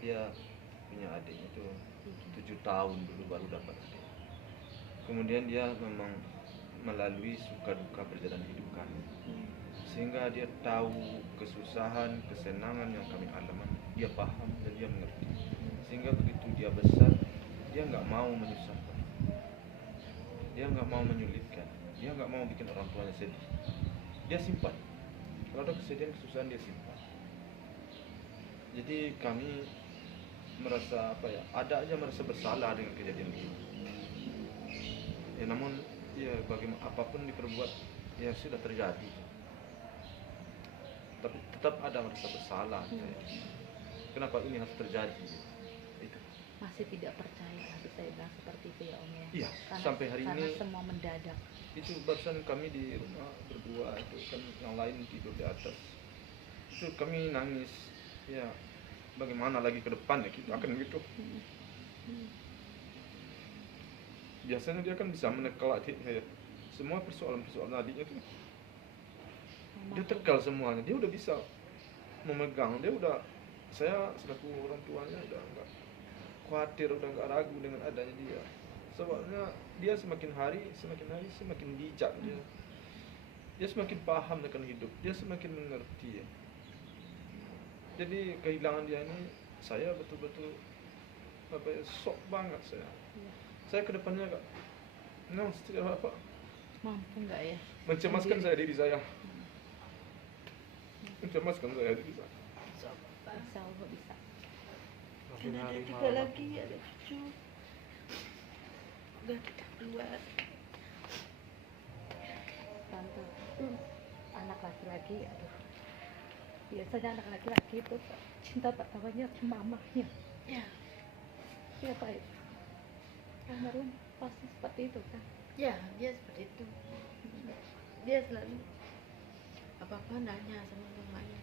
dia punya adik itu 7 tahun dulu baru dapat adik. Kemudian dia memang melalui suka duka perjalanan hidup kami, sehingga dia tahu kesusahan, kesenangan yang kami alami, dia paham dan dia mengerti. Sehingga begitu dia besar, dia nggak mau menyusahkan, dia nggak mau menyulitkan, dia nggak mau bikin orang tuanya sedih. Dia simpan, kalau ada kesedihan, kesusahan dia simpan. Jadi kami merasa ada aja merasa bersalah dengan kejadian itu. Ya namun ya bagaimana apapun diperbuat ya sudah terjadi. Tapi tetap ada merasa bersalah. Kenapa ini harus terjadi? Itu. Masih tidak percaya, habis saya bilang seperti itu ya Om ya. Iya, sampai hari karena ini semua mendadak. Itu barusan kami di rumah berdua itu kan, yang lain tidur di atas. Itu kami nangis. Ya, bagaimana lagi ke depan ya kita akan gitu. Biasanya dia kan bisa menekel adiknya ya. Semua persoalan adiknya tuh dia tegal semuanya. Dia udah bisa memegang. Dia udah, saya selaku orang tuanya udah enggak khawatir, udah enggak ragu dengan adanya dia. Sebabnya dia semakin hari semakin bijak dia. Dia semakin paham akan hidup. Dia semakin mengerti ya. Jadi kehilangan dia ini saya betul-betul sok banget saya. Saya kedepannya enggak setiap mampu enggak ya mencemaskan saya diri saya. Mencemaskan saya diri saya. Insya Allah bisa. Dan ada juga lagi, ada cucu udah kita keluar. Tante, anak laki-laki, aduh, biasanya anak laki-laki itu cinta pertamanya mamahnya. Ya, Iya Pak. Almarhum pasti seperti itu kan? ya dia seperti itu. Dia selalu apa-apa nanya sama mamanya.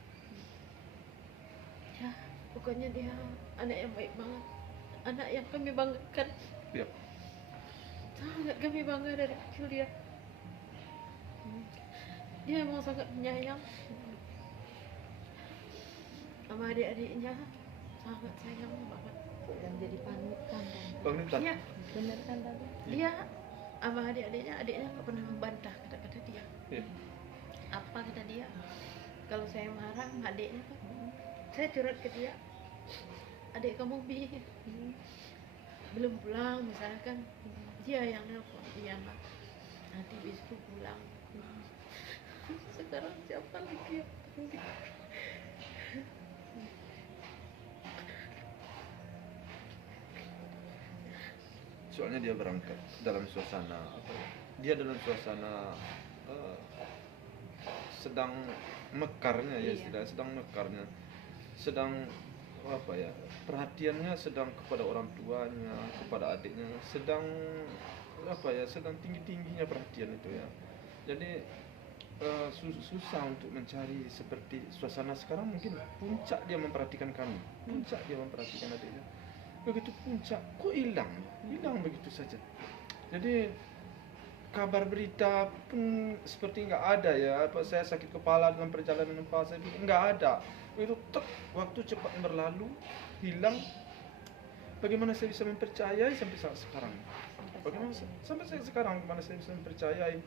Ya, pokoknya dia anak yang baik banget, anak yang kami banggakan. Ya. Sangat kami bangga dari kecil dia. Dia memang sangat menyayang sama adik-adiknya, sangat sayang banget. Dan jadi panutan kan? Panutan. Iya, Bener kan Tante? dia sama adiknya nggak pernah membantah kata-kata dia. Ya. Apa kata dia? Kalau saya marah sama adiknya, saya curhat ke dia. Adik kamu belum pulang misalkan, dia yang nelfon, dia mah nanti besok pulang. Sekarang siapa lagi yang peduli? Soalnya dia berangkat dalam suasana dia dalam suasana sedang mekarnya ya, Iya. sedang mekarnya, sedang perhatiannya sedang kepada orang tuanya, kepada adiknya, sedang sedang tinggi-tingginya perhatian itu ya. Jadi susah untuk mencari seperti suasana sekarang. Mungkin puncak dia memperhatikan kami, puncak dia memperhatikan adiknya, begitu puncak kok hilang begitu saja. Jadi kabar berita pun seperti nggak ada ya. Saya sakit kepala dalam perjalanan saya nggak ada. Itu waktu cepat berlalu, hilang. Bagaimana saya bisa mempercayai sampai saat sekarang? Bagaimana sampai saya sekarang bagaimana saya bisa mempercayai?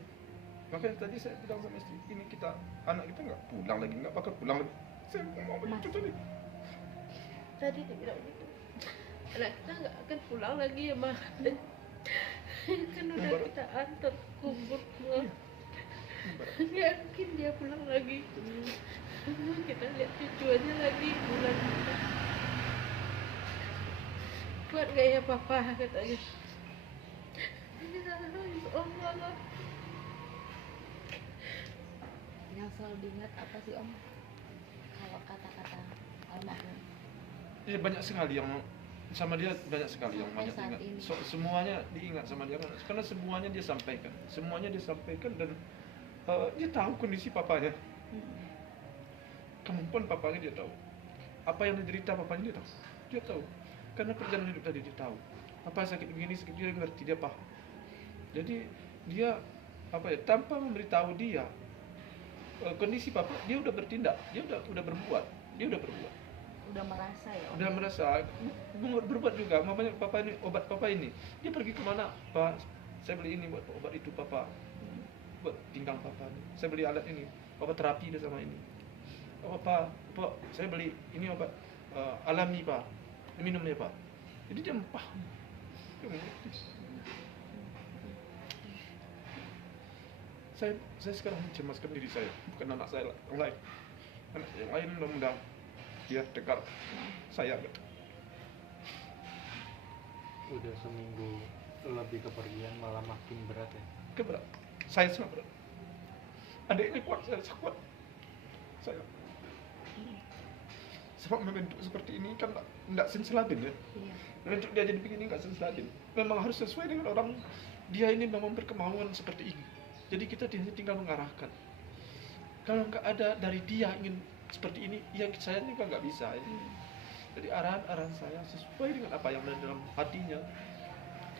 Makanya tadi saya bilang sama istri, ini anak kita nggak pulang lagi, nggak bakal pulang lagi. Saya mau begitu tadi. Tadi dia bilang gitu, anak kita nggak akan pulang lagi ya mah. Kan udah kita antar kubur mah. Yakin dia pulang lagi. Kita lihat cucuannya lagi bulan ini. Buat gak ya papa katanya. Ya Allah. Yang selalu diingat apa sih Om? Kalau kata-kata almarhum. Ya banyak sekali yang sama dia, banyak sekali yang banyak Sampai diingat. saat ini. Semuanya diingat sama dia karena semuanya dia sampaikan, dan dia tahu kondisi papanya. Kemampuan papanya dia tahu, apa yang diderita papanya dia tahu, karena perjalanan hidup tadi dia tahu. Apa sakit begini, sakit dia ngerti, dia paham. Jadi dia tanpa memberitahu dia kondisi papa, dia udah bertindak, dia udah berbuat. udah merasa ya Om? Udah merasa berbuat juga. Mamanya papa ini, obat papa ini, dia pergi kemana, Pak, saya beli ini buat obat itu papa, buat pinggang papa nih. Saya beli alat ini, papa terapi dia sama ini. Oh pak, saya beli ini obat alami pak, minumnya pak. Jadi dia paham, dia mengerti. Saya sekarang mencemaskan diri saya, bukan anak saya yang lain. Anak yang lain mudah-mudahan dia dengar saya gitu. Udah seminggu lebih kepergian malah makin berat ya. Keberat, saya sangat berat. Adiknya kuat, saya kuat. Saya sebab membentuk seperti ini kan tidak senselabin ya. Iya. Membentuk dia jadi begini nggak senselabin. Memang harus sesuai dengan orang. Dia ini memang berkemauan seperti ini. Jadi kita hanya tinggal mengarahkan. Kalau nggak ada dari dia ingin seperti ini, ya saya juga nggak bisa. Ya. Jadi arahan saya sesuai dengan apa yang ada dalam hatinya.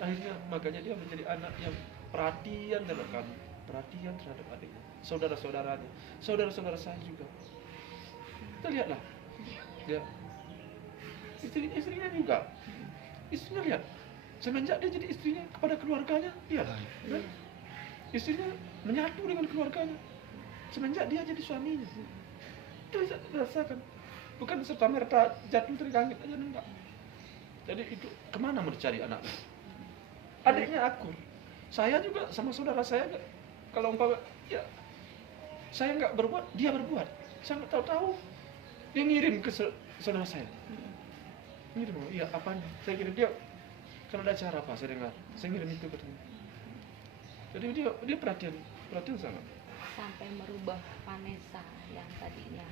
Akhirnya makanya dia menjadi anak yang perhatian dalam kami, perhatian terhadap adiknya, saudara-saudaranya, saudara-saudara saya juga. Kita lihatlah, dia istrinya juga, istrinya lihat, semenjak dia jadi istrinya kepada keluarganya, dia kan? Istrinya menyatu dengan keluarganya, semenjak dia jadi suaminya. Itu bisa dirasakan, bukan serta merta jatuh dari langit aja, enggak. Jadi itu kemana mau dicari anaknya? Adiknya akur, saya juga sama saudara saya, kalau umpama ya saya nggak berbuat, dia berbuat. Saya nggak tahu-tahu dia ngirim ke saudara saya. Ngirim, iya apaan? Saya kirim dia, kan ada acara apa? Saya dengar, saya ngirim itu katanya. Jadi dia perhatian sangat. Sampai merubah Vanessa yang tadinya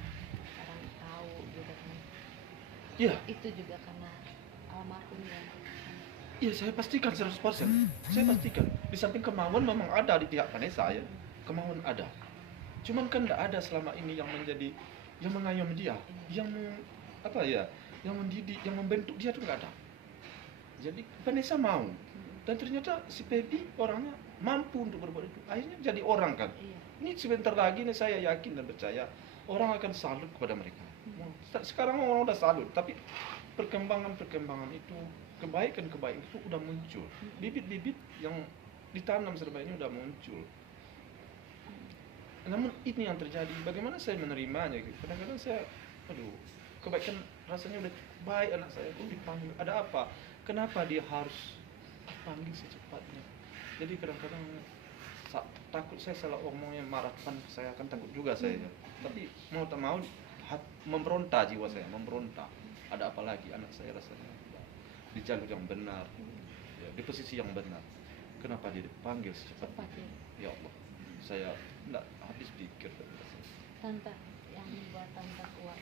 orang tahu gitu kan. Iya, Itu juga karena almarhumnya. iya saya pastikan 100%. Saya pastikan. Di samping kemauan memang ada di pihak Vanessa ya, kemauan ada. Cuman kan tidak ada selama ini yang menjadi, yang mengayomi dia, yang yang mendidik, yang membentuk dia itu nggak ada. Jadi Vanessa mau, dan ternyata si Pebi orangnya mampu untuk berbuat itu. Akhirnya jadi orang kan. Iya. Ini sebentar lagi nih saya yakin dan percaya orang akan salut kepada mereka. Sekarang orang udah salut, tapi perkembangan itu, kebaikan itu udah muncul. Bibit-bibit yang ditanam selama ini udah muncul. Namun ini yang terjadi, bagaimana saya menerimanya gitu. Kadang-kadang saya, kebaikan rasanya udah baik anak saya pun dipanggil. Ada apa? Kenapa dia harus dipanggil secepatnya? Jadi kadang-kadang takut saya salah omongnya, marahkan saya akan takut juga saya. Tapi mau tak mau memberontak jiwa saya, memberontak. Ada apa lagi anak saya rasanya di jalur yang benar, ya, di posisi yang benar. Kenapa dia dipanggil secepatnya? Ya Allah, saya tidak habis pikir. Tante, yang membuat Tante kuat